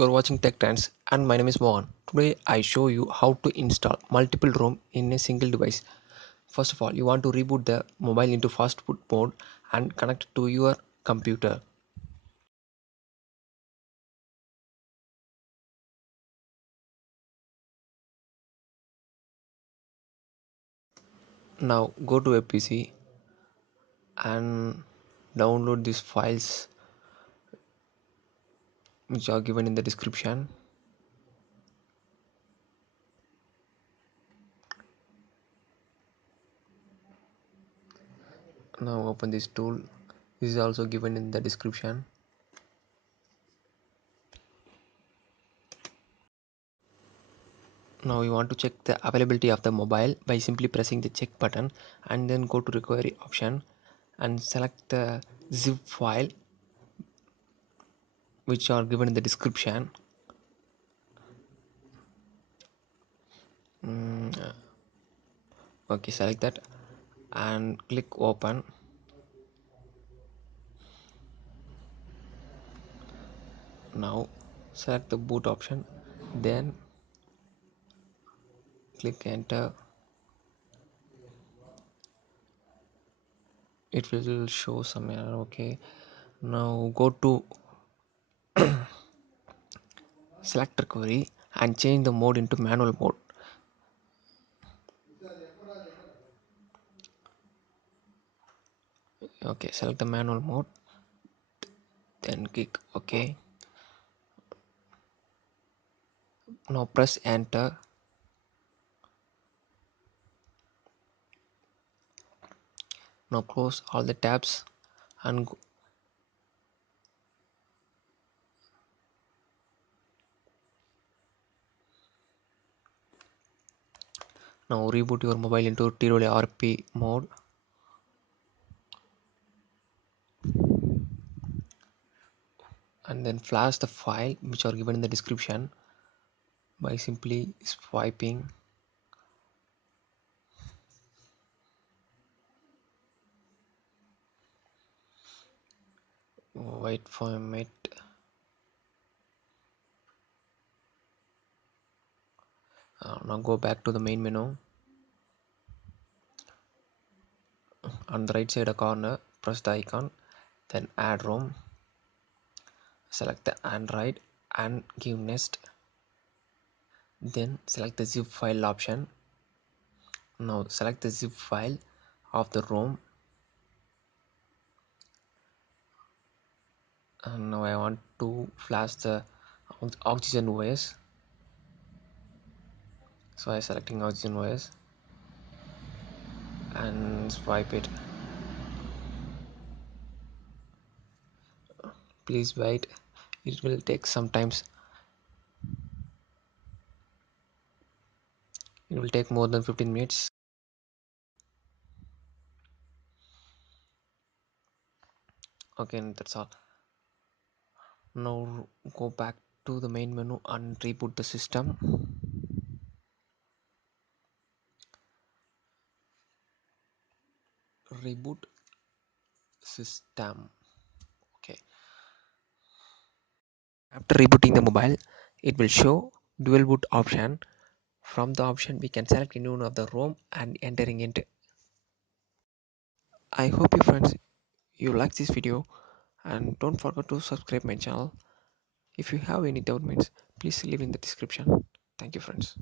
You're watching Tech Trends and my name is Mohan. Today I show you how to install multiple ROM in a single device. First of all, you want to reboot the mobile into fast boot mode and connect to your computer. Now go to a PC and download these files which are given in the description. Now open this tool. This is also given in the description. Now you want to check the availability of the mobile by simply pressing the check button and then go to recovery option and select the zip file which are given in the description. Mm, okay, select that and click open. Now select the boot option, then click enter. It will show some error. Okay, now go to select recovery and change the mode into manual mode. Okay, select the manual mode, then click OK. Now press enter. Now close all the tabs and now reboot your mobile into TWRP mode. And then flash the file which are given in the description by simply swiping. Wait for a minute. Now go back to the main menu. On the right side corner, press the icon, then add ROM. Select the Android and give next. Then select the zip file option. Now select the zip file of the ROM. And now I want to flash the Oxygen OS. So I selecting Oxygen OS and swipe it. Please wait, it will take some times. It will take more than 15 minutes. Okay, and that's all. Now go back to the main menu and reboot the system. Reboot system. Okay, after rebooting the mobile, it will show dual boot option. From the option we can select any one of the ROM and entering it. I hope you friends you like this video and don't forget to subscribe my channel. If you have any doubt means please leave in the description. Thank you friends.